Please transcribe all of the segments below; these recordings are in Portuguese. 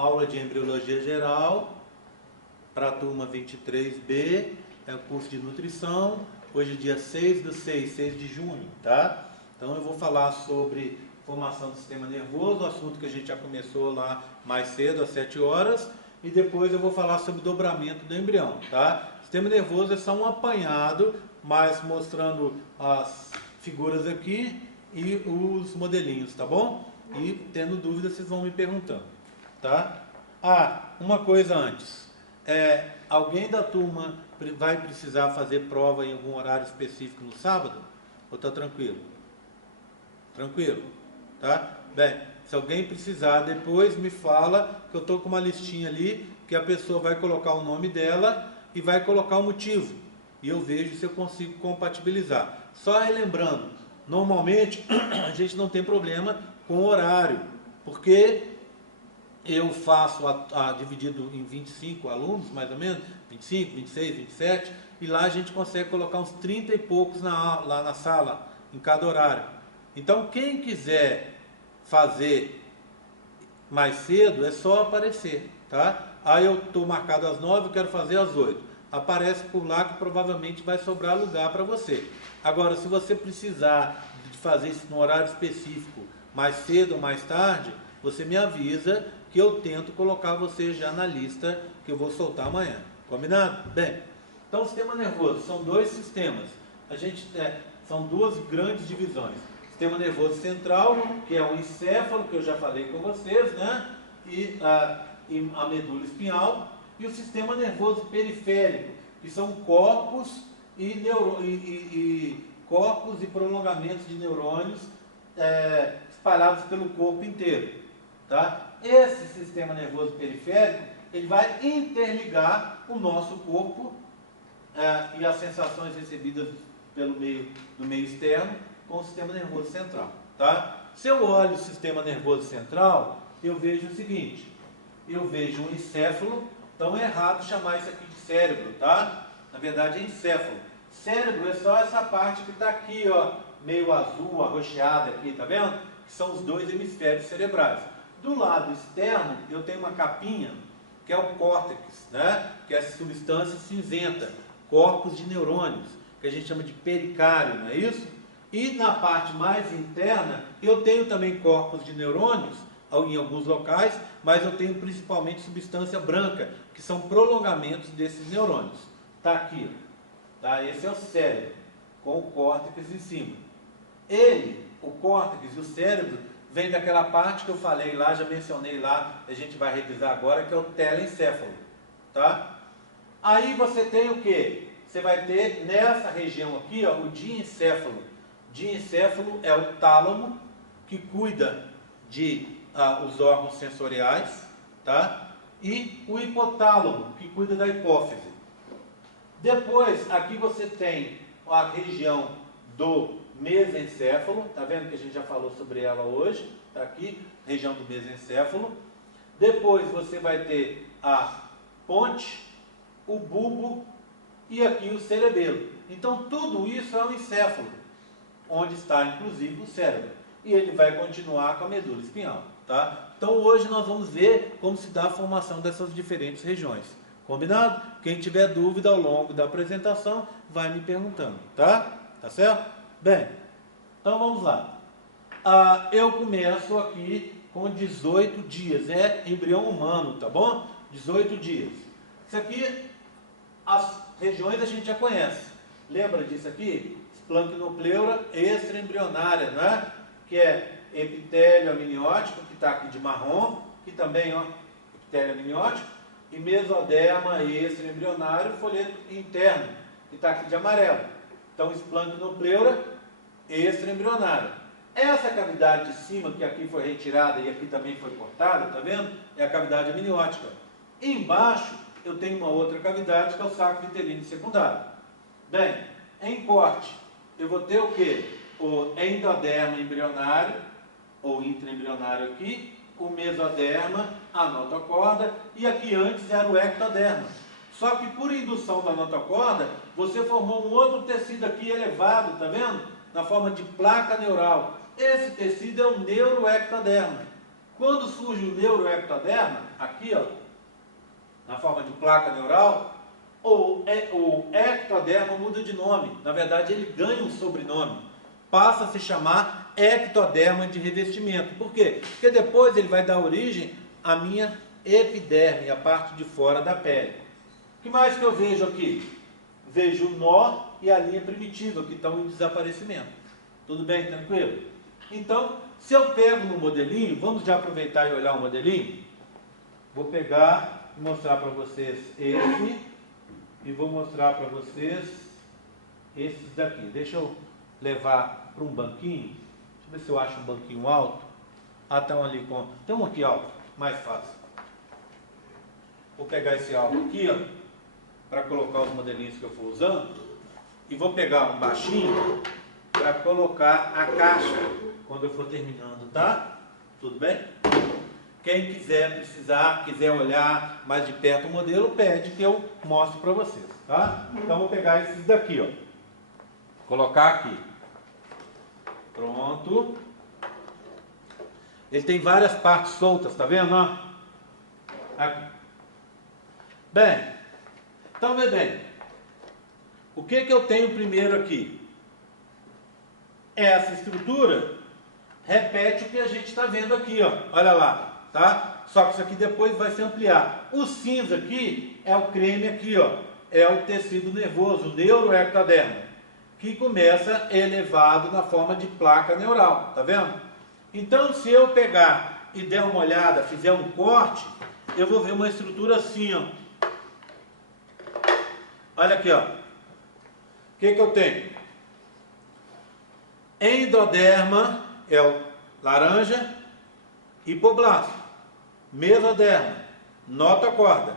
aula de Embriologia Geral para a turma 23B, é o curso de nutrição. Hoje é dia 6 de junho, tá? Então eu vou falar sobre formação do sistema nervoso, assunto que a gente já começou lá mais cedo, às 7 horas, e depois eu vou falar sobre dobramento do embrião, tá? Sistema nervoso é só um apanhado, mas mostrando as figuras aqui e os modelinhos, tá bom? E tendo dúvidas, vocês vão me perguntando, tá? Uma coisa antes. Alguém da turma vai precisar fazer prova em algum horário específico no sábado? Ou tá tranquilo? Tranquilo, tá? Bem, se alguém precisar, depois me fala, que eu tô com uma listinha ali, que a pessoa vai colocar o nome dela e vai colocar o motivo. E eu vejo se eu consigo compatibilizar. Só relembrando, normalmente a gente não tem problema com o horário, porque eu faço dividido em 25 alunos, mais ou menos, 25, 26, 27, e lá a gente consegue colocar uns 30 e poucos lá na sala, em cada horário. Então, quem quiser fazer mais cedo, é só aparecer, tá? Aí eu estou marcado às 9, eu quero fazer às 8. Aparece por lá que provavelmente vai sobrar lugar para você. Agora, se você precisar de fazer isso no horário específico, mais cedo ou mais tarde, você me avisa que eu tento colocar você já na lista que eu vou soltar amanhã. Combinado? Bem, então o sistema nervoso são dois sistemas. São duas grandes divisões. Sistema nervoso central, que é o encéfalo, que eu já falei com vocês, né? E a medula espinhal. E o sistema nervoso periférico, que são corpos corpos e prolongamentos de neurônios espalhados pelo corpo inteiro, tá? Esse sistema nervoso periférico, ele vai interligar o nosso corpo e as sensações recebidas do meio externo com o sistema nervoso central, tá? Se eu olho o sistema nervoso central, eu vejo o seguinte: eu vejo um encéfalo. Então é errado chamar isso aqui de cérebro, tá? Na verdade é encéfalo. Cérebro é só essa parte que está aqui, ó, meio azul, arroxeada aqui, tá vendo? Que são os dois hemisférios cerebrais. Do lado externo, eu tenho uma capinha, que é o córtex, né? Que é essa substância cinzenta, corpos de neurônios, que a gente chama de pericário, não é isso? E na parte mais interna, eu tenho também corpos de neurônios, em alguns locais, mas eu tenho principalmente substância branca, que são prolongamentos desses neurônios. Está aqui, tá? Esse é o cérebro, com o córtex em cima. O córtex e o cérebro, vem daquela parte que eu falei lá, já mencionei lá, a gente vai revisar agora, que é o telencéfalo, tá? Aí você tem o quê? Você vai ter nessa região aqui, ó, o diencéfalo. Diencéfalo é o tálamo, que cuida os órgãos sensoriais, tá? E o hipotálamo, que cuida da hipófise. Depois, aqui você tem a região do mesencéfalo, tá vendo que a gente já falou sobre ela hoje? Tá aqui, região do mesencéfalo. Depois você vai ter a ponte, o bulbo e aqui o cerebelo. Então tudo isso é um encéfalo, onde está inclusive o cérebro. E ele vai continuar com a medula espinhal, tá? Então hoje nós vamos ver como se dá a formação dessas diferentes regiões. Combinado? Quem tiver dúvida ao longo da apresentação, vai me perguntando, tá? Tá certo? Bem, então vamos lá. Eu começo aqui com 18 dias, é embrião humano, tá bom? 18 dias. Isso aqui, as regiões a gente já conhece. Lembra disso aqui? Esplancnopleura extraembrionária, não é? Que é epitélio amniótico, que está aqui de marrom, que também, ó, epitélio amniótico, e mesoderma extraembrionário, folheto interno, que está aqui de amarelo. Então, esplancnopleura extraembrionária. Essa cavidade de cima, que aqui foi retirada e aqui também foi cortada, tá vendo? É a cavidade amniótica. Embaixo, eu tenho uma outra cavidade, que é o saco vitelino secundário. Bem, em corte, eu vou ter o quê? O endoderma embrionário, ou intraembrionário aqui, o mesoderma, a notocorda, e aqui antes era o ectoderma. Só que por indução da notocorda, você formou um outro tecido aqui elevado, tá vendo? Na forma de placa neural. Esse tecido é o neuroectoderma. Quando surge o neuroectoderma, aqui, ó, na forma de placa neural, o ectoderma muda de nome. Na verdade, ele ganha um sobrenome. Passa a se chamar ectoderma de revestimento. Por quê? Porque depois ele vai dar origem à minha epiderme, a parte de fora da pele. O que mais que eu vejo aqui? Vejo o nó e a linha primitiva, que estão em desaparecimento. Tudo bem? Tranquilo? Então, se eu pego no modelinho, vamos já aproveitar e olhar o modelinho. Vou pegar e mostrar para vocês esse, e vou mostrar para vocês esses daqui. Deixa eu levar para um banquinho. Deixa eu ver se eu acho um banquinho alto. Ah, tem um ali com... Tem um aqui alto, mais fácil. Vou pegar esse alto aqui, ó, para colocar os modelinhos que eu for usando. E vou pegar um baixinho para colocar a caixa quando eu for terminando, tá? Tudo bem? Quem quiser, quiser olhar mais de perto o modelo, pede que eu mostre para vocês, tá? Então vou pegar esses daqui, ó. Colocar aqui. Pronto. Ele tem várias partes soltas, tá vendo? Ó? Aqui. Bem, então vê bem. O que eu tenho primeiro aqui? Essa estrutura repete o que a gente está vendo aqui, ó. Olha lá. Tá? Só que isso aqui depois vai se ampliar. O cinza aqui é o creme aqui, ó. É o tecido nervoso, o neuroectoderma, que começa elevado na forma de placa neural, tá vendo? Então, se eu pegar e der uma olhada, fizer um corte, eu vou ver uma estrutura assim, ó. Olha aqui, ó. O que eu tenho? Endoderma é o laranja, hipoblasto. Mesoderma, notocorda,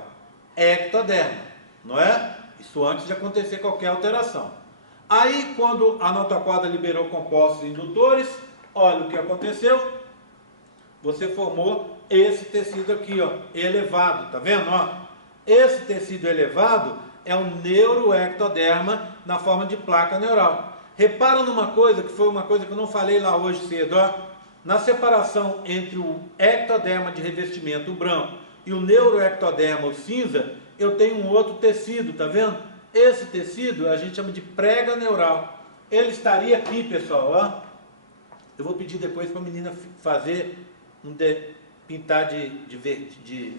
ectoderma, não é? Isso antes de acontecer qualquer alteração. Aí, quando a notocorda liberou compostos indutores, olha o que aconteceu. Você formou esse tecido aqui, ó, elevado, tá vendo? Ó? Esse tecido elevado é um neuroectoderma na forma de placa neural. Repara numa coisa, que foi uma coisa que eu não falei lá hoje cedo, ó. Na separação entre o ectoderma de revestimento, o branco, e o neuroectoderma, o cinza, eu tenho um outro tecido, tá vendo? Esse tecido a gente chama de prega neural. Ele estaria aqui, pessoal, ó. Eu vou pedir depois para a menina fazer pintar de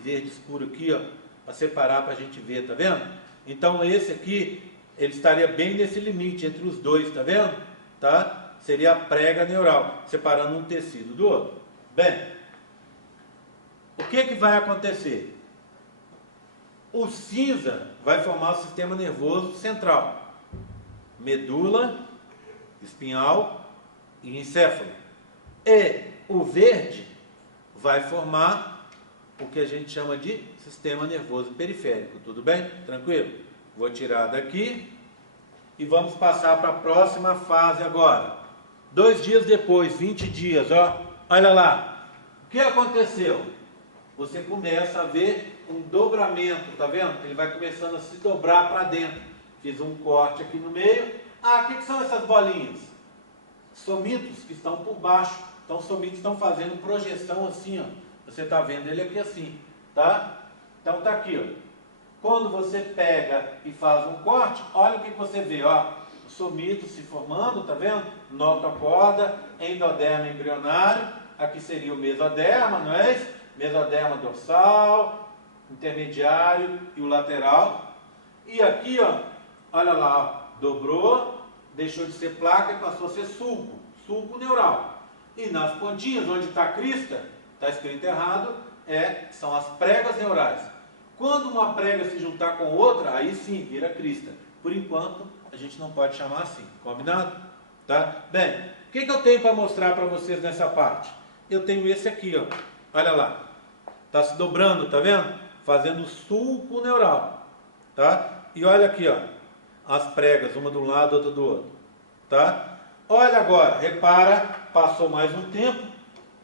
verde escuro aqui, ó, para separar para a gente ver, tá vendo? Então esse aqui, ele estaria bem nesse limite entre os dois, tá vendo? Tá? Seria a prega neural, separando um tecido do outro. Bem, o que vai acontecer? O cinza vai formar o sistema nervoso central, medula, espinhal e encéfalo. E o verde vai formar o que a gente chama de sistema nervoso periférico. Tudo bem? Tranquilo? Vou tirar daqui e vamos passar para a próxima fase agora. 2 dias depois, 20 dias, ó, olha lá, o que aconteceu? Você começa a ver um dobramento, tá vendo? Ele vai começando a se dobrar para dentro. Fiz um corte aqui no meio. Ah, o que são essas bolinhas? Somitos que estão por baixo. Então, os somitos estão fazendo projeção assim, ó. Você está vendo ele aqui assim, tá? Então, tá aqui, ó. Quando você pega e faz um corte, olha o que você vê, ó. O somito se formando, tá vendo? Notocorda, endoderma embrionário, aqui seria o mesoderma, não é isso? Mesoderma dorsal, intermediário e o lateral. E aqui, ó, olha lá, ó, dobrou, deixou de ser placa e passou a ser sulco, sulco neural. E nas pontinhas, onde está a crista, está escrito errado, são as pregas neurais. Quando uma prega se juntar com outra, aí sim, vira crista. Por enquanto, a gente não pode chamar assim, combinado? Tá? Bem, o que eu tenho para mostrar para vocês nessa parte? Eu tenho esse aqui, ó. Olha lá. Está se dobrando, tá vendo? Fazendo sulco neural. Tá? E olha aqui, ó. As pregas, uma de um lado, outra do outro. Tá? Olha agora, repara, passou mais um tempo,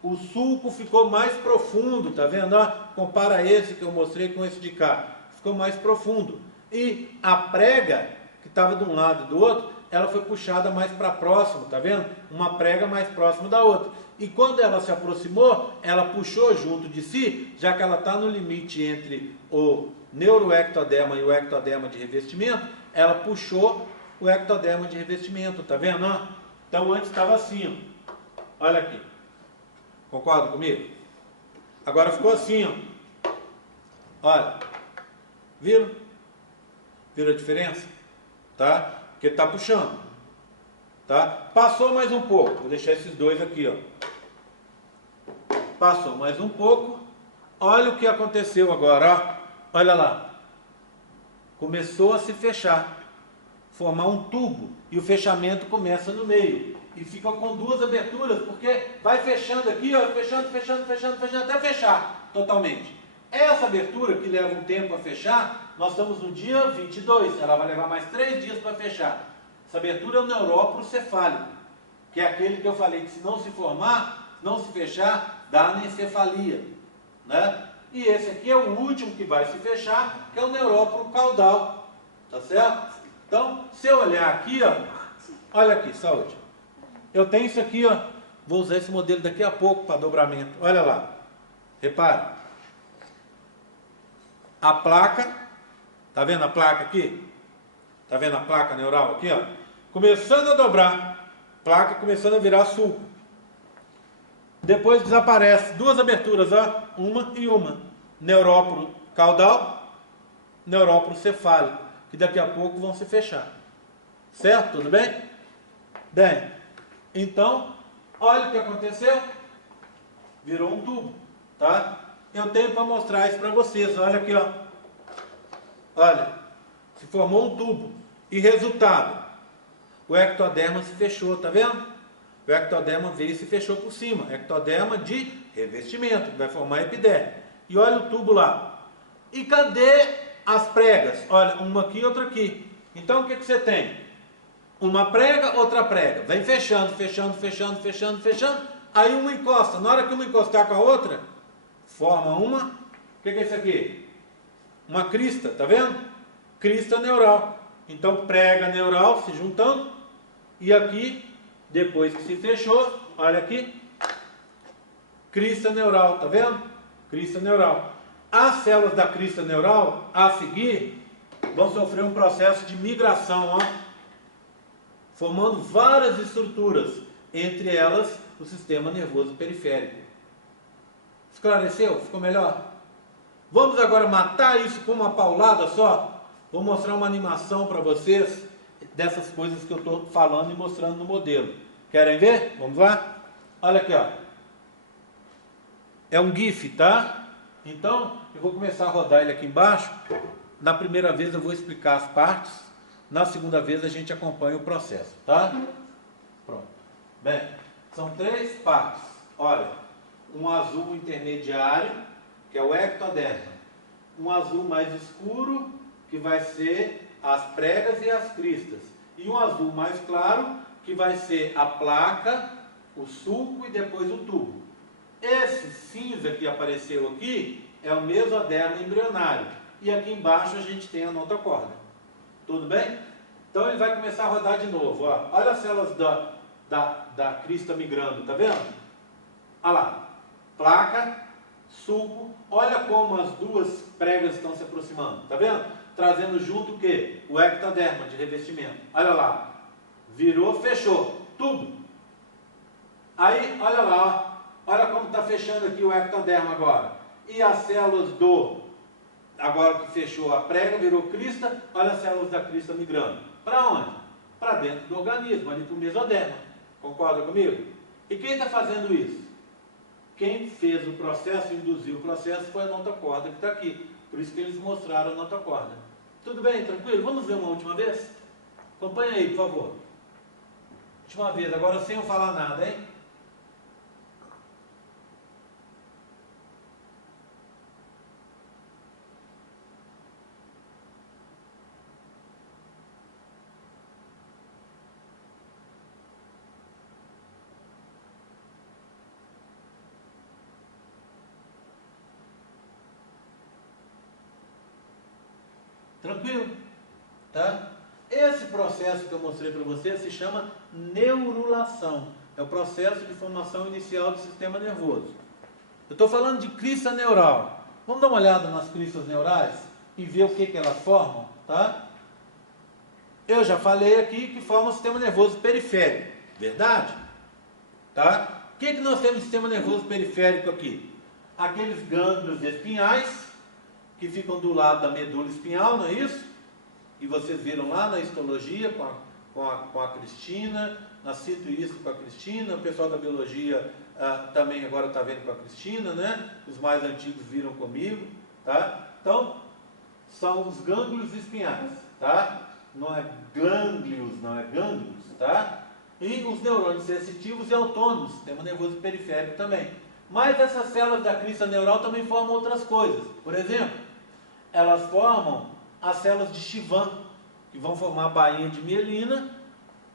o sulco ficou mais profundo, tá vendo? Ó, compara esse que eu mostrei com esse de cá. Ficou mais profundo. E a prega, que estava de um lado e do outro, ela foi puxada mais para próximo, tá vendo? Uma prega mais próxima da outra. e quando ela se aproximou, ela puxou junto de si, já que ela está no limite entre o neuroectoderma e o ectoderma de revestimento, ela puxou o ectoderma de revestimento, tá vendo? Ó? Então antes estava assim, ó. Olha aqui. Concorda comigo? Agora ficou assim, ó. Olha. Viram? Viram a diferença? Tá? Porque está puxando. Tá? Passou mais um pouco. Vou deixar esses dois aqui, ó. Passou mais um pouco. Olha o que aconteceu agora, ó. Olha lá. Começou a se fechar. Formar um tubo. E o fechamento começa no meio. E fica com duas aberturas, porque vai fechando aqui, ó. Fechando, até fechar totalmente. Essa abertura, que leva um tempo a fechar, nós estamos no dia 22. Ela vai levar mais 3 dias para fechar. Essa abertura é o neuróporo cefálico, que é aquele que eu falei que se não se formar, não se fechar, dá anencefalia, né? E esse aqui é o último que vai se fechar, que é o neuróporo caudal, tá certo? Então, se eu olhar aqui, ó, olha aqui, saúde. Eu tenho isso aqui, ó, vou usar esse modelo daqui a pouco para dobramento. Olha lá, repara. A placa, tá vendo a placa aqui? Tá vendo a placa neural aqui, ó? Começando a dobrar, placa começando a virar sulco. Depois desaparece duas aberturas, ó, uma e uma. Neuróporo caudal, neuróporo cefálico, que daqui a pouco vão se fechar. Certo? Tudo bem? Bem, então, olha o que aconteceu. Virou um tubo, tá? Eu tenho para mostrar isso para vocês. Olha aqui, ó. Olha, se formou um tubo. E resultado, o ectoderma se fechou, tá vendo? O ectoderma veio e se fechou por cima. Ectoderma de revestimento, que vai formar epiderme. E olha o tubo lá. E cadê as pregas? Olha, uma aqui e outra aqui. Então o que você tem? Uma prega, outra prega. Vem fechando. Aí uma encosta. Na hora que uma encostar com a outra, forma uma. O que é isso aqui? Uma crista, tá vendo? Crista neural. Então prega neural se juntando. E aqui, depois que se fechou, olha aqui. Crista neural, tá vendo? Crista neural. As células da crista neural, a seguir, vão sofrer um processo de migração, ó, formando várias estruturas, entre elas o sistema nervoso periférico. Esclareceu? Ficou melhor? Vamos agora matar isso com uma paulada só? Vou mostrar uma animação para vocês dessas coisas que eu estou falando e mostrando no modelo. Querem ver? Vamos lá? Olha aqui, ó. É um GIF, tá? Então, eu vou começar a rodar ele aqui embaixo. Na primeira vez eu vou explicar as partes. Na segunda vez a gente acompanha o processo, tá? Pronto. Bem, são 3 partes. Olha, um azul intermediário, que é o ectoderma. Um azul mais escuro, que vai ser as pregas e as cristas. E um azul mais claro, que vai ser a placa, o sulco e depois o tubo. Esse cinza que apareceu aqui é o mesoderma embrionário. E aqui embaixo a gente tem a notocorda. Tudo bem? Então ele vai começar a rodar de novo. Ó. Olha as células da crista migrando, tá vendo? Olha lá. Placa, sulco. Olha como as duas pregas estão se aproximando. Tá vendo? Trazendo junto o quê? O ectoderma de revestimento. Olha lá. Virou, fechou. Tubo. Aí, olha lá, ó. Olha como está fechando aqui o ectoderma agora. E as células agora que fechou a prega, virou crista, olha as células da crista migrando. Para onde? Para dentro do organismo, ali para o mesoderma. Concorda comigo? E quem está fazendo isso? Quem fez o processo, induziu o processo, foi a notocorda que está aqui. Por isso que eles mostraram a notocorda. Tudo bem? Tranquilo? Vamos ver uma última vez? Acompanha aí, por favor. Última vez, agora sem eu falar nada, hein? Tranquilo? Tá? Esse processo que eu mostrei para você se chama neurulação. É o processo de formação inicial do sistema nervoso. Eu estou falando de crista neural. Vamos dar uma olhada nas cristas neurais e ver o que elas formam, tá? Eu já falei aqui que forma o sistema nervoso periférico, verdade? Tá? O que nós temos no sistema nervoso periférico aqui? Aqueles gânglios espinhais que ficam do lado da medula espinhal, não é isso? E vocês viram lá na histologia com a Cristina, cito isso com a Cristina, o pessoal da biologia também agora está vendo com a Cristina, né? Os mais antigos viram comigo, tá? Então, são os gânglios espinhais, tá? Não é glânglios, não é gânglios, tá? E os neurônios sensitivos e autônomos, sistema nervoso periférico também. Mas essas células da crista neural também formam outras coisas. Por exemplo, elas formam as células de Chivan, que vão formar a bainha de mielina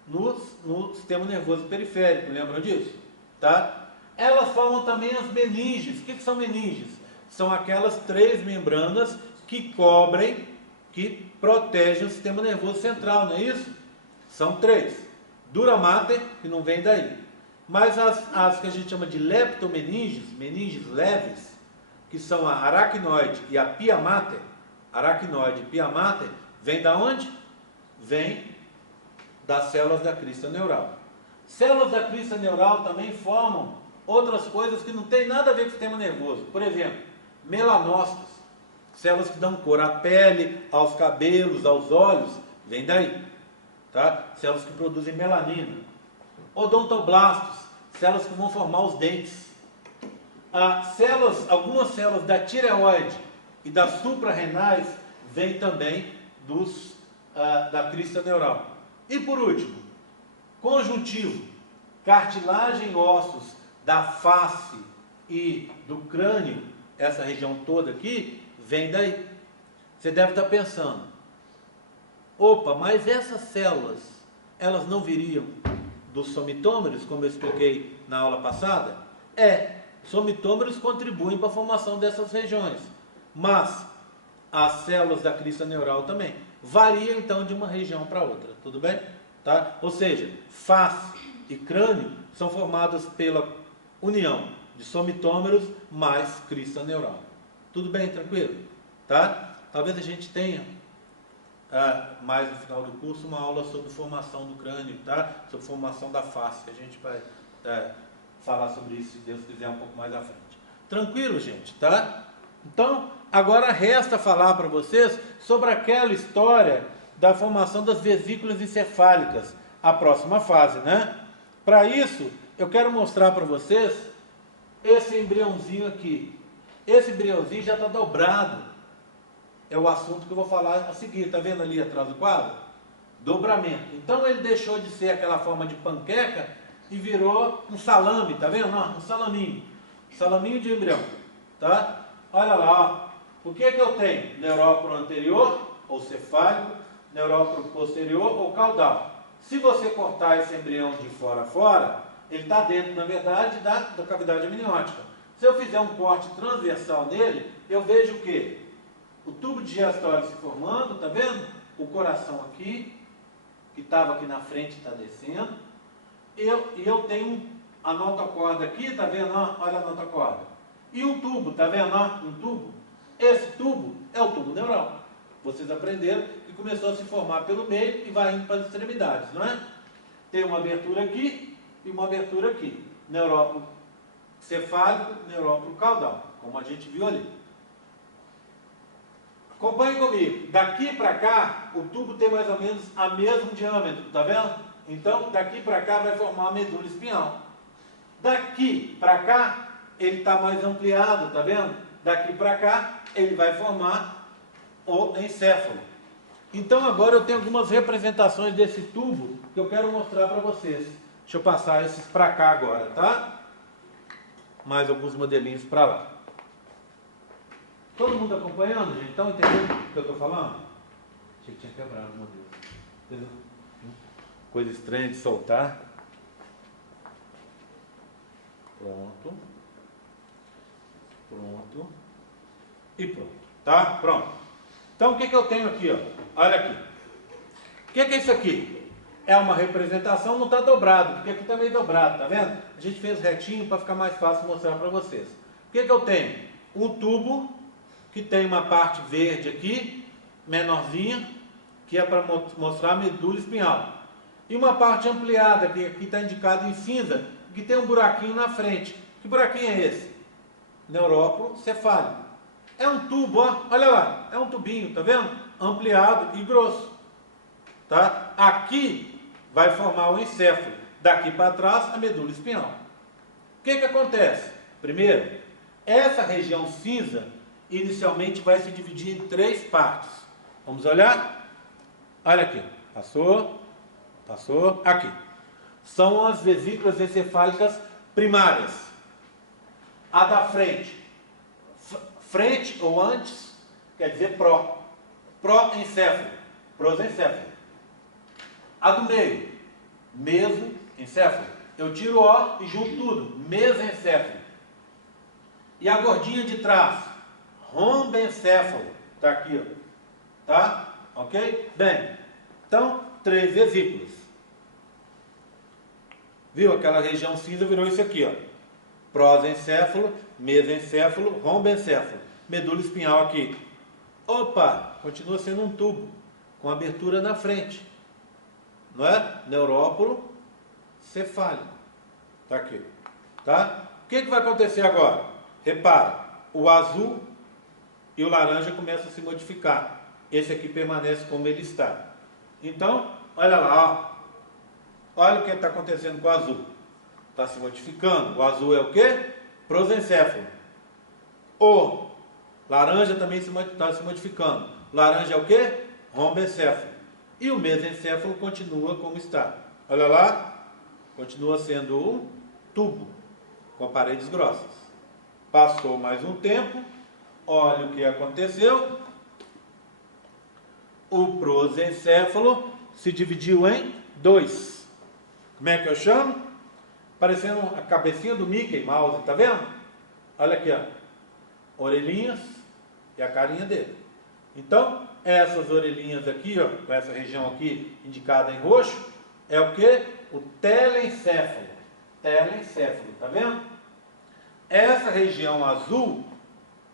no sistema nervoso periférico, lembram disso? Tá? Elas formam também as meninges. O que são meninges? São aquelas 3 membranas que cobrem, que protegem o sistema nervoso central, não é isso? São 3. Dura mater, que não vem daí. Mas as que a gente chama de leptomeninges, meninges leves, que são a aracnoide e a pia mater, aracnoide e pia mater, vem da onde? Vem das células da crista neural. Células da crista neural também formam outras coisas que não tem nada a ver com o sistema nervoso. Por exemplo, melanócitos, células que dão cor à pele, aos cabelos, aos olhos, vem daí. Tá? Células que produzem melanina. Odontoblastos, células que vão formar os dentes. Algumas células da tireoide e das suprarrenais vêm também da crista neural. E por último, conjuntivo, cartilagem e ossos da face e do crânio, essa região toda aqui, vem daí. Você deve estar pensando, opa, mas essas células, elas não viriam dos somitômeros, como eu expliquei na aula passada? Somitômeros contribuem para a formação dessas regiões, mas as células da crista neural também. Varia então de uma região para outra, tudo bem? Tá? Ou seja, face e crânio são formados pela união de somitômeros mais crista neural. Tudo bem, tranquilo? Tá? Talvez a gente tenha mais no final do curso uma aula sobre formação do crânio, tá? Sobre formação da face, que a gente vai falar sobre isso, se Deus quiser, um pouco mais à frente. Tranquilo, gente, tá? Então, agora resta falar para vocês sobre aquela história da formação das vesículas encefálicas, a próxima fase, né? Para isso, eu quero mostrar para vocês esse embriãozinho aqui. Esse embriãozinho já está dobrado. É o assunto que eu vou falar a seguir. Está vendo ali atrás do quadro? Dobramento. Então ele deixou de ser aquela forma de panqueca e virou um salame, tá vendo? Um salaminho. Salaminho de embrião. Tá? Olha lá, ó. O que eu tenho? Neuróporo anterior, ou cefálico, neuróporo posterior ou caudal. Se você cortar esse embrião de fora a fora, ele está dentro, na verdade, da cavidade amniótica. Se eu fizer um corte transversal nele, eu vejo o quê? O tubo digestório se formando, tá vendo? O coração aqui, que estava aqui na frente, está descendo. E eu tenho a notocorda aqui, tá vendo? Olha a notocorda. E um tubo, tá vendo? Um tubo. Esse tubo é o tubo neural. Vocês aprenderam que começou a se formar pelo meio e vai indo para as extremidades, não é? Tem uma abertura aqui e uma abertura aqui. Neuróporo cefálico, neuróporo caudal, como a gente viu ali. Acompanhe comigo. Daqui para cá, o tubo tem mais ou menos o mesmo diâmetro, tá vendo? Então, daqui para cá vai formar a medula espinhal. Daqui para cá, ele está mais ampliado, tá vendo? Daqui para cá, ele vai formar o encéfalo. Então, agora eu tenho algumas representações desse tubo que eu quero mostrar para vocês. Deixa eu passar esses para cá agora, tá? Mais alguns modelinhos para lá. Todo mundo acompanhando, gente? Estão entendendo o que eu estou falando? Achei que tinha quebrado o modelo. Entendeu? Coisa estranha de soltar. Pronto. Pronto. E pronto. Tá? Pronto. Então, o que eu tenho aqui? Ó? Olha aqui. O que é isso aqui? é uma representação, não está dobrado, porque aqui está meio dobrado, tá vendo? A gente fez retinho para ficar mais fácil mostrar para vocês. O que eu tenho? Um tubo que tem uma parte verde aqui, menorzinha, que é para mostrar a medula espinhal. E uma parte ampliada, que aqui está indicado em cinza, que tem um buraquinho na frente. Que buraquinho é esse? Neurópolo cefálico. É um tubo, ó, olha lá, é um tubinho, tá vendo? Ampliado e grosso. Tá? Aqui vai formar o encéfalo. Daqui para trás, a medula espinhal. O que acontece? Primeiro, essa região cinza, inicialmente vai se dividir em 3 partes. Vamos olhar? Olha aqui, passou, aqui. São as vesículas encefálicas primárias. A da frente, frente ou antes, quer dizer proencéfalo, prosencéfalo. A do meio, mesoencéfalo. Eu tiro o O e junto tudo, mesencéfalo. E a gordinha de trás, rombencéfalo, está aqui, ó. Tá? Ok? Bem, então, 3 vesículas. Viu? Aquela região cinza virou isso aqui, ó. Prosencéfalo, mesencéfalo, rombencéfalo. Medula espinhal aqui. Opa! Continua sendo um tubo, com abertura na frente. Não é? Neurópolo cefálico. Tá aqui. Tá? O que vai acontecer agora? Repara, o azul e o laranja começam a se modificar. Esse aqui permanece como ele está. Então, olha lá, ó. Olha o que está acontecendo com o azul. Está se modificando. O azul é o quê? Prosencéfalo. O laranja também está se modificando. O laranja é o quê? Rombencéfalo. E o mesencéfalo continua como está. Olha lá, continua sendo um tubo com paredes grossas. Passou mais um tempo, olha o que aconteceu. O prosencéfalo se dividiu em 2. Como é que eu chamo? Parecendo a cabecinha do Mickey Mouse, tá vendo? Olha aqui, ó. Orelhinhas e a carinha dele. Então, essas orelhinhas aqui, ó, com essa região aqui indicada em roxo, é o que? O telencéfalo. Telencéfalo, tá vendo? Essa região azul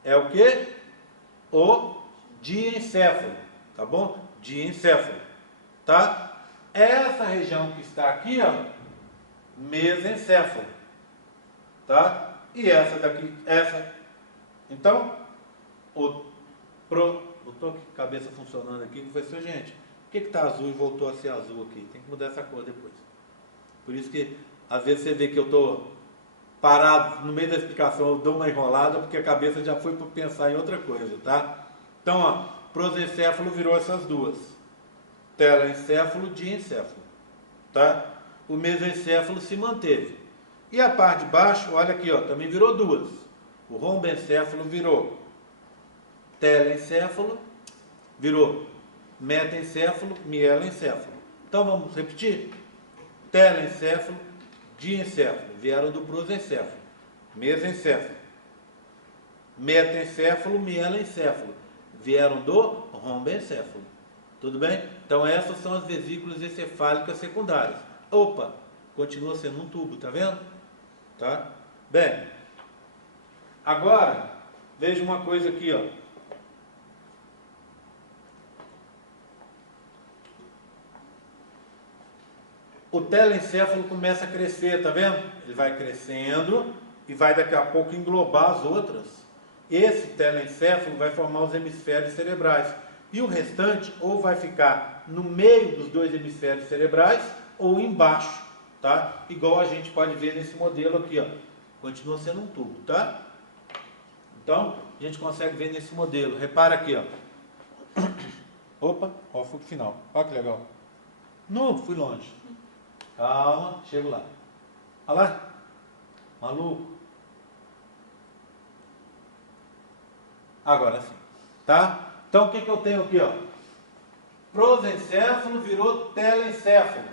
é o que? O diencéfalo, tá bom? Diencéfalo, tá? Essa região que está aqui, ó, mesencéfalo, tá? E essa daqui, essa. Então, botou a cabeça funcionando aqui, que foi assim, gente, por que está azul e voltou a ser azul aqui? Tem que mudar essa cor depois. Por isso que, às vezes, você vê que eu estou parado no meio da explicação, eu dou uma enrolada, porque a cabeça já foi para pensar em outra coisa, tá? Então, ó, prosencéfalo virou essas duas. Telencéfalo, diencéfalo, tá? O mesencéfalo se manteve. E a parte de baixo, olha aqui, ó, também virou duas. O rombencéfalo virou telencéfalo, virou metencéfalo, mielencéfalo. Então, vamos repetir? Telencéfalo, diencéfalo, vieram do prosencéfalo, mesencéfalo, metencéfalo, mielencéfalo, vieram do rombencéfalo. Tudo bem? Então essas são as vesículas encefálicas secundárias. Opa, continua sendo um tubo, tá vendo? Tá? Bem, agora veja uma coisa aqui, ó. O telencéfalo começa a crescer, tá vendo? Ele vai crescendo e vai daqui a pouco englobar as outras. Esse telencéfalo vai formar os hemisférios cerebrais. E o restante ou vai ficar no meio dos 2 hemisférios cerebrais ou embaixo, tá? Igual a gente pode ver nesse modelo aqui, ó. Continua sendo um tubo, tá? Então, a gente consegue ver nesse modelo. Repara aqui, ó. Opa, ó, fui pro final. Olha que legal. Não, fui longe. Calma, chego lá. Olha lá. Maluco. Agora sim. Tá? Então, o que eu tenho aqui, ó? Prosencéfalo virou telencéfalo,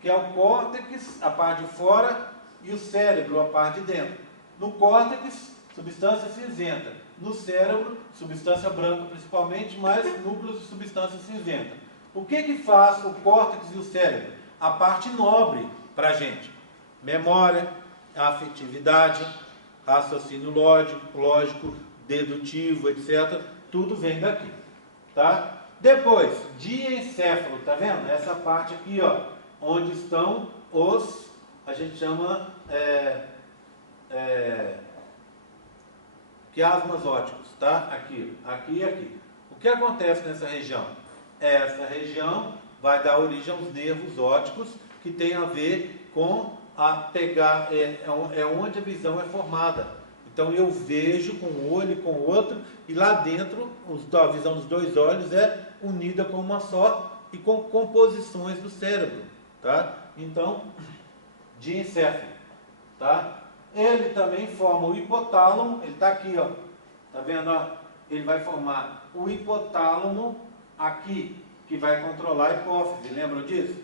que é o córtex, a parte de fora, e o cérebro, a parte de dentro. No córtex, substância cinzenta. No cérebro, substância branca principalmente, mas núcleos de substância cinzenta. O que faz o córtex e o cérebro? a parte nobre para a gente. Memória, afetividade, raciocínio lógico, dedutivo, etc. Tudo vem daqui, tá? Depois, diencéfalo, tá vendo? Essa parte aqui, ó, onde estão os, a gente chama quiasmas ópticos, tá? Aqui, aqui e aqui. O que acontece nessa região? Essa região vai dar origem aos nervos ópticos, que tem a ver com a pegar, onde a visão é formada. Então eu vejo com um olho e com o outro, e lá dentro a visão dos dois olhos é unida com uma só e com composições do cérebro, tá? Então, diencéfalo, tá? Ele também forma o hipotálamo, ele está aqui, ó, tá vendo, ó? Ele vai formar o hipotálamo aqui, que vai controlar a hipófise, lembram disso?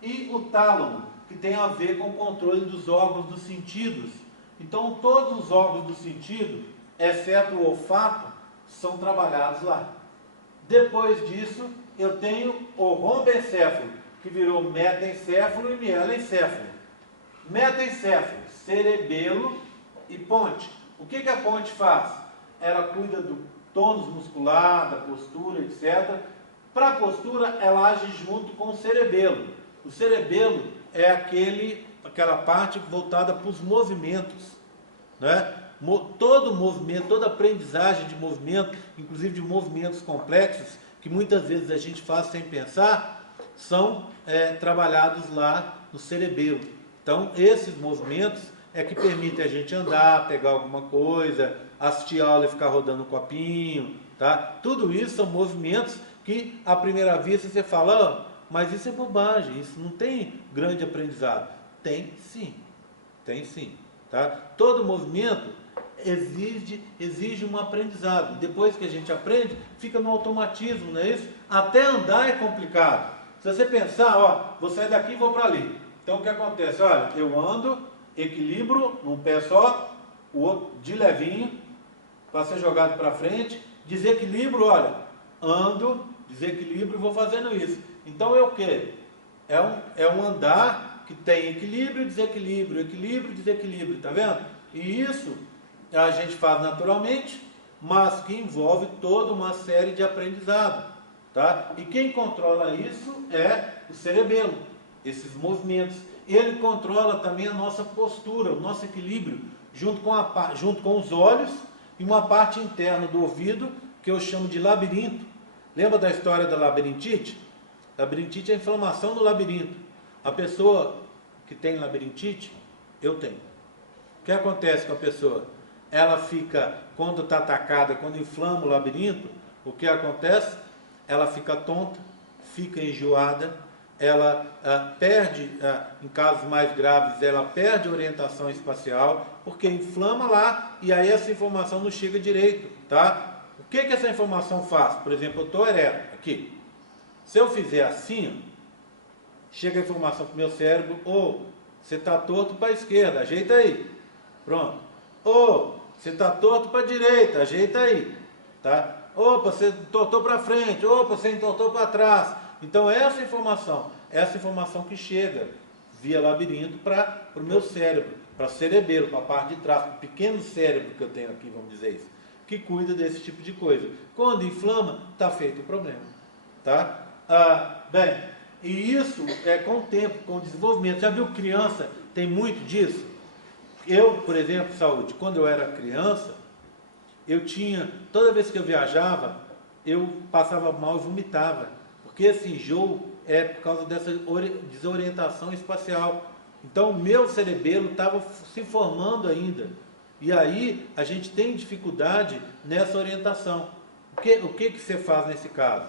E o tálamo, que tem a ver com o controle dos órgãos dos sentidos. Então, todos os órgãos do sentido, exceto o olfato, são trabalhados lá. Depois disso, eu tenho o rombencéfalo, que virou metaencéfalo e mielencéfalo. Metaencéfalo, cerebelo e ponte. O que a ponte faz? Ela cuida do tônus muscular, da postura, etc. Para a postura, ela age junto com o cerebelo. O cerebelo é aquela parte voltada para os movimentos, né? Todo movimento, toda aprendizagem de movimento, inclusive de movimentos complexos, que muitas vezes a gente faz sem pensar, são trabalhados lá no cerebelo. Então, esses movimentos é que permitem a gente andar, pegar alguma coisa, assistir a aula e ficar rodando um copinho, tá? Tudo isso são movimentos que, à primeira vista, você fala, mas isso é bobagem, isso não tem grande aprendizado. Tem sim, tá? Todo movimento exige um aprendizado. Depois que a gente aprende, fica no automatismo, não é isso? Até andar é complicado. Se você pensar, ó, vou sair daqui e vou para ali. Então o que acontece? Olha, eu ando, equilibro num pé só, o outro de levinho, para ser jogado para frente, desequilibro, olha, ando, desequilibro e vou fazendo isso. Então é o quê? É um andar que tem equilíbrio, desequilíbrio, tá vendo? E isso a gente faz naturalmente, mas que envolve toda uma série de aprendizado, tá? E quem controla isso é o cerebelo, esses movimentos. Ele controla também a nossa postura, o nosso equilíbrio, junto com os olhos e uma parte interna do ouvido, que eu chamo de labirinto. Lembra da história da labirintite? Labirintite é a inflamação do labirinto. A pessoa que tem labirintite, eu tenho. O que acontece com a pessoa? Ela fica, quando está atacada, quando inflama o labirinto, o que acontece? Ela fica tonta, fica enjoada, ela perde, em casos mais graves, ela perde a orientação espacial, porque inflama lá e aí essa informação não chega direito, tá? O que essa informação faz? Por exemplo, eu estou ereto, aqui. Se eu fizer assim, chega a informação para o meu cérebro, você está torto para a esquerda, ajeita aí. Pronto. Você está torto para a direita, ajeita aí. Tá? Opa, você entortou para frente, você entortou para trás. Então essa informação que chega via labirinto para o meu cérebro, para o cerebelo, para a parte de trás, para o pequeno cérebro que eu tenho aqui, vamos dizer isso, que cuida desse tipo de coisa. Quando inflama, está feito o problema. Tá? Bem, e isso é com o tempo, com o desenvolvimento. Já viu criança? Tem muito disso. Eu, por exemplo, saúde, quando eu era criança, toda vez que eu viajava, eu passava mal e vomitava, porque esse enjoo é por causa dessa desorientação espacial. Então o meu cerebelo estava se formando ainda, e aí a gente tem dificuldade nessa orientação. O que você faz nesse caso?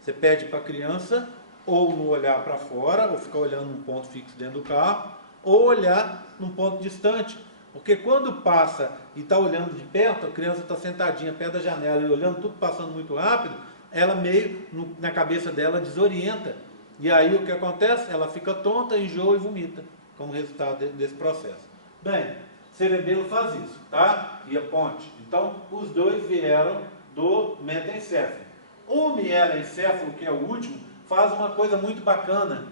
Você pede para a criança ou não olhar para fora, ou ficar olhando num ponto fixo dentro do carro, ou olhar num ponto distante. Porque quando passa e está olhando de perto, a criança está sentadinha perto da janela e olhando tudo passando muito rápido, ela meio, na cabeça dela, desorienta. E aí o que acontece? Ela fica tonta, enjoa e vomita, como resultado desse processo. Bem, cerebelo faz isso, tá? E a ponte. Então, os dois vieram do metaencéfalo. O mielencéfalo, que é o último, faz uma coisa muito bacana.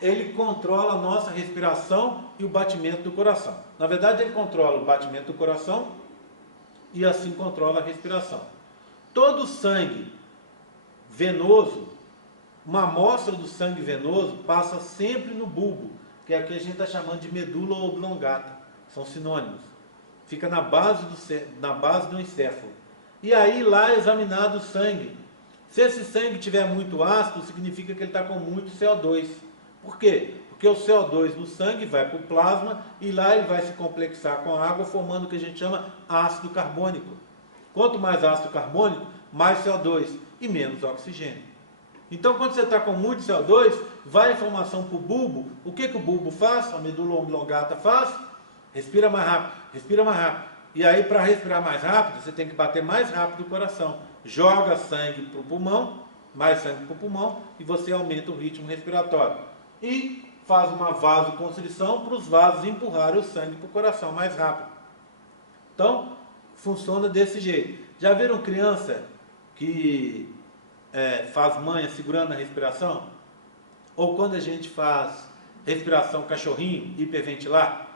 ele controla a nossa respiração e o batimento do coração. Na verdade, ele controla o batimento do coração e assim controla a respiração. Todo sangue venoso, uma amostra do sangue venoso passa sempre no bulbo, que é o que a gente está chamando de medula oblongata. São sinônimos. Fica na base do encéfalo. E aí lá é examinado o sangue. Se esse sangue tiver muito ácido, significa que ele está com muito CO2. Por quê? Porque o CO2 no sangue vai para o plasma e lá ele vai se complexar com a água, formando o que a gente chama ácido carbônico. Quanto mais ácido carbônico, mais CO2 e menos oxigênio. Então, quando você está com muito CO2, vai a informação para o bulbo. O que o bulbo faz? A medula oblongata faz? Respira mais rápido, respira mais rápido. E aí, para respirar mais rápido, você tem que bater mais rápido o coração. Joga sangue para o pulmão, mais sangue para o pulmão, e você aumenta o ritmo respiratório. E faz uma vasoconstrição para os vasos empurrarem o sangue para o coração mais rápido. Então, funciona desse jeito. Já viram criança que faz manha segurando a respiração? Ou quando a gente faz respiração cachorrinho, hiperventilar?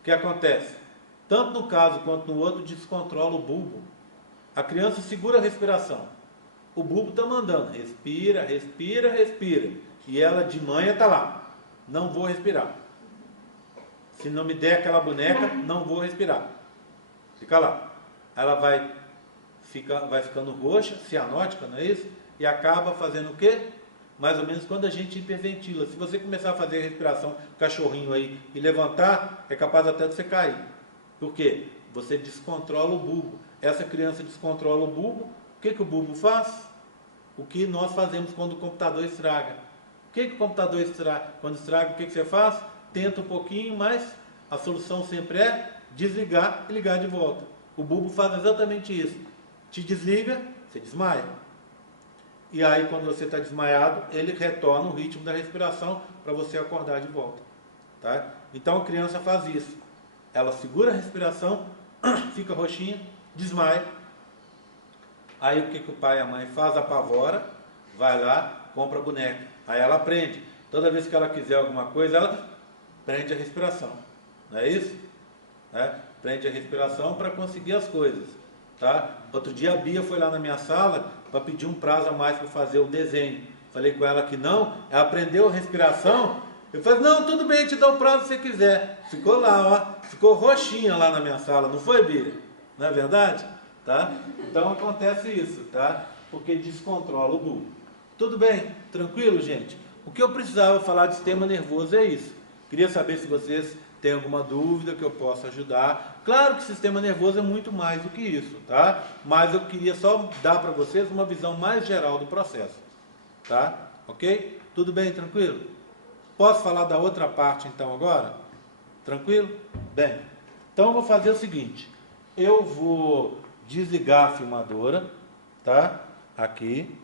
O que acontece? Tanto no caso quanto no outro, descontrola o bulbo. A criança segura a respiração. O bulbo está mandando, respira, respira, respira. E ela de manhã está lá. Não vou respirar. Se não me der aquela boneca, não vou respirar. Fica lá. Ela vai ficando roxa, cianótica, não é isso? E acaba fazendo o quê? Mais ou menos quando a gente hiperventila. Se você começar a fazer respiração cachorrinho aí e levantar, é capaz até de você cair. Por quê? Você descontrola o bulbo. Essa criança descontrola o bulbo. O que o bulbo faz? O que nós fazemos quando o computador estraga. O que o computador estraga? Quando estraga, o que você faz? Tenta um pouquinho, mas a solução sempre é desligar e ligar de volta. O bulbo faz exatamente isso. Te desliga, você desmaia. E aí, quando você está desmaiado, ele retorna o ritmo da respiração para você acordar de volta. Tá? Então, a criança faz isso. Ela segura a respiração, fica roxinha, desmaia. Aí, o que o pai e a mãe faz? Apavora, vai lá, compra a boneca. Aí ela aprende. Toda vez que ela quiser alguma coisa, ela prende a respiração. Não é isso? Prende a respiração para conseguir as coisas. Tá? Outro dia a Bia foi lá na minha sala para pedir um prazo a mais para fazer o desenho. Falei com ela que não, ela aprendeu a respiração. Eu falei, não, tudo bem, te dou o prazo se você quiser. Ficou lá, ó, ficou roxinha lá na minha sala, não foi, Bia? Não é verdade? Tá? Então acontece isso, tá? Porque descontrola o bulbo. Tudo bem? Tranquilo, gente? O que eu precisava falar de sistema nervoso é isso. Queria saber se vocês têm alguma dúvida que eu possa ajudar. Claro que o sistema nervoso é muito mais do que isso, tá? Mas eu queria só dar para vocês uma visão mais geral do processo, tá? Ok? Tudo bem, tranquilo? Posso falar da outra parte então agora? Tranquilo? Bem, então eu vou fazer o seguinte. Eu vou desligar a filmadora, tá? Aqui.